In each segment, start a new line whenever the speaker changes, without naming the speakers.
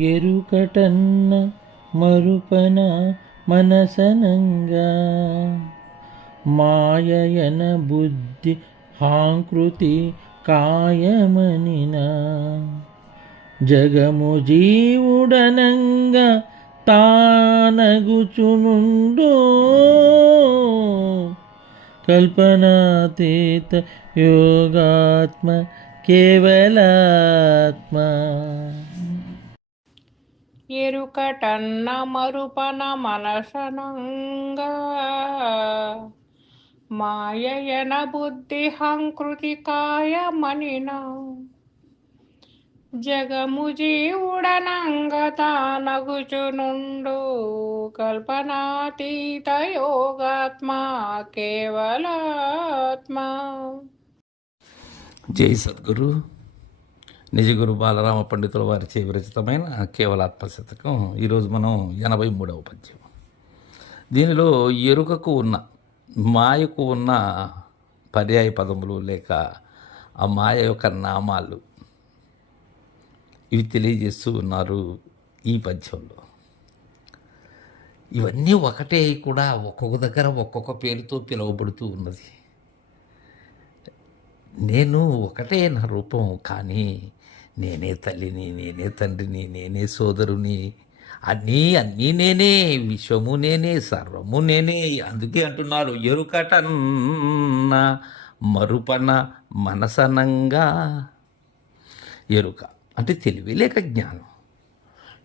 ఎరుకటన్న మరుపన మనసనంగా. మాయయన బుద్ధి హాంకృతి కాయమనిన జగము జీవుడనంగా తానగుచునుండో. కల్పనాతీత యోగాత్మ కేవలాత్మ.
ఎరుకటన్న మరుపన మనసనంగా. మాయయన బుద్ధి హంకృతి కాయమనిన. జగము జీవుడనంగతానగుచునుండు కల్పనాతీత యోగాత్మ కేవలాత్మ.
జై సద్గురు. నిజగురు బాలరామ పండితుల వారిచే విరచితమైన కేవలాత్మ శతకం. ఈరోజు మనం ఎనభై మూడవ పద్యం. దీనిలో ఎరుకకు ఉన్న మాయకు ఉన్న పర్యాయ పదములు లేక ఆ మాయ యొక్క నామాలు ఇవి తెలియజేస్తూ ఉన్నారు ఈ పద్యంలో. ఇవన్నీ ఒకటే కూడా ఒక్కొక్క దగ్గర ఒక్కొక్క పేరుతో పిలువబడుతూ ఉన్నది. నేను ఒకటే నా రూపం కానీ నేనే తల్లిని నేనే తండ్రిని నేనే సోదరుని. అన్నీ అన్నీ నేనే విశ్వము నేనే సర్వము నేనే. అందుకే అంటున్నారు ఎరుకటన్న మరుపన మనసనంగా. ఎరుక అంటే తెలివి లేక జ్ఞానం.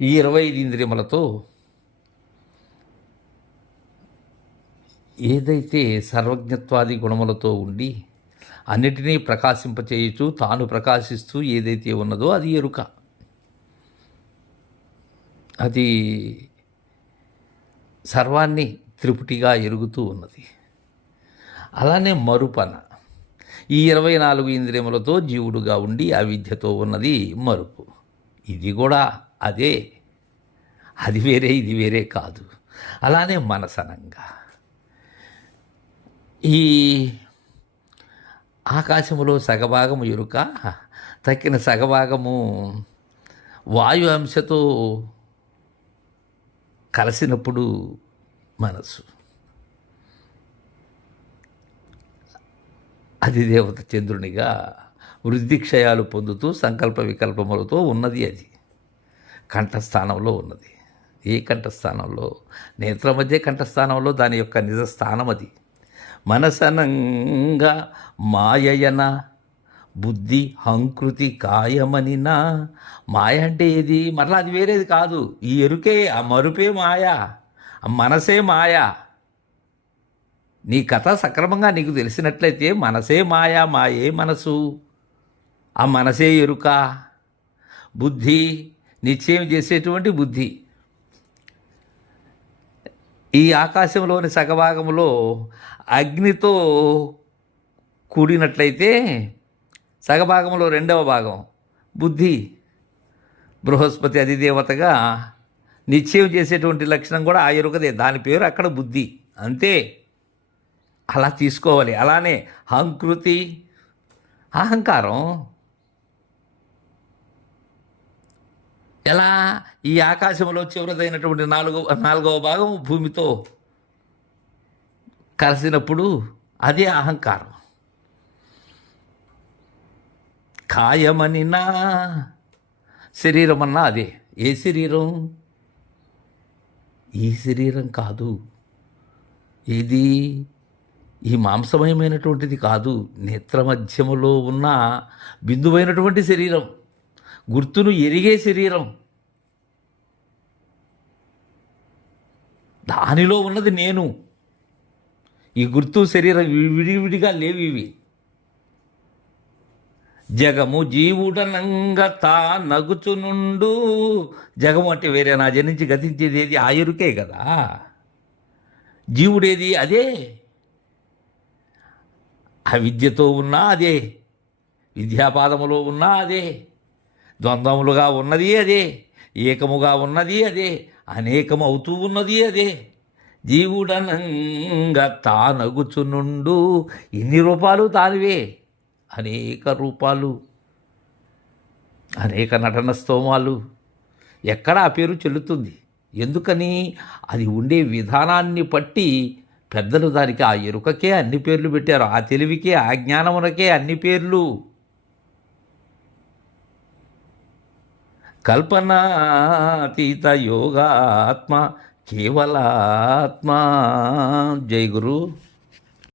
ఈ ఇరవై ఐదు ఇంద్రియములతో ఏదైతే సర్వజ్ఞత్వాది గుణములతో ఉండి అన్నిటినీ ప్రకాశింపచేయచ్చు తాను ప్రకాశిస్తూ ఏదైతే ఉన్నదో అది ఎరుక. అది సర్వాన్ని త్రిపుటిగా ఎరుగుతూ ఉన్నది. అలానే మరుపన. ఈ ఇరవై నాలుగు ఇంద్రియములతో జీవుడుగా ఉండి అవిద్యతో ఉన్నది మరుపు. ఇది కూడా అదే. అది వేరే ఇది వేరే కాదు. అలానే మనసనంగా. ఈ ఆకాశములో సగభాగము ఎరుక తక్కిన సగభాగము వాయు అంశతో కలిసినప్పుడు మనసు అది దేవత చంద్రునిగా వృద్ధిక్షయాలు పొందుతూ సంకల్ప వికల్పములతో ఉన్నది అది. కంఠస్థానంలో ఉన్నది. ఏ కంఠస్థానంలో? నేత్ర మధ్య కంఠస్థానంలో దాని యొక్క నిజ స్థానం అది మనసనంగా మాయయన బుద్ధి హంకృతి కాయమనినా మాయ అంటే ఏది? మరలా అది వేరేది కాదు. ఈ ఎరుకే ఆ మరుపే మాయ ఆ మనసే మాయ. నీ కథ సక్రమంగా నీకు తెలిసినట్లయితే మనసే మాయ మాయే మనసు. ఆ మనసే ఎరుక. బుద్ధి నిశ్చయం చేసేటువంటి బుద్ధి. ఈ ఆకాశంలోని సగభాగంలో అగ్నితో కూడినట్లయితే సగభాగంలో రెండవ భాగం బుద్ధి బృహస్పతి అధిదేవతగా నిశ్చయం చేసేటువంటి లక్షణం కూడా ఆ దాని పేరు అక్కడ బుద్ధి. అంతే. అలా తీసుకోవాలి. అలానే హంకృతి అహంకారం ఎలా? ఈ ఆకాశంలో చివరిదైనటువంటి నాలుగో నాలుగవ భాగం భూమితో కలిసినప్పుడు అదే అహంకారం. కాయమనినా శరీరం అన్నా అదే. ఏ శరీరం? ఈ శరీరం కాదు. ఇది ఈ మాంసమయమైనటువంటిది కాదు. నేత్రమధ్యములో ఉన్న బిందువైనటువంటి శరీరం. గుర్తును ఎరిగే శరీరం. దానిలో ఉన్నది నేను. ఈ గుర్తు శరీరం విడివిడిగా లేవు ఇవి. జగము జీవుడనంగా తా నగుచునుండు. జగము అంటే వేరే నా జనించి గతించేది ఏది? ఆయురుకే కదా. జీవుడేది అదే. ఆ విద్యతో ఉన్నా అదే. విద్యాపాదములో ఉన్నా అదే. ద్వంద్వములుగా ఉన్నది అదే ఏకముగా ఉన్నది అదే అనేకము అవుతూ ఉన్నది అదే. జీవుడనంగా తానగుచునుండు ఇన్ని రూపాలు తానివే. అనేక రూపాలు అనేక నటన స్తోమాలు. ఎక్కడ ఆ పేరు చెల్లుతుంది? ఎందుకని? అది ఉండే విధానాన్ని బట్టి పెద్దలు దానికి ఆ ఎరుకకే అన్ని పేర్లు పెట్టారు. ఆ తెలివికే ఆ జ్ఞానమునకే అన్ని పేర్లు. కల్పనాతీత యోగాత్మ కేవలాత్మ. జై గురు.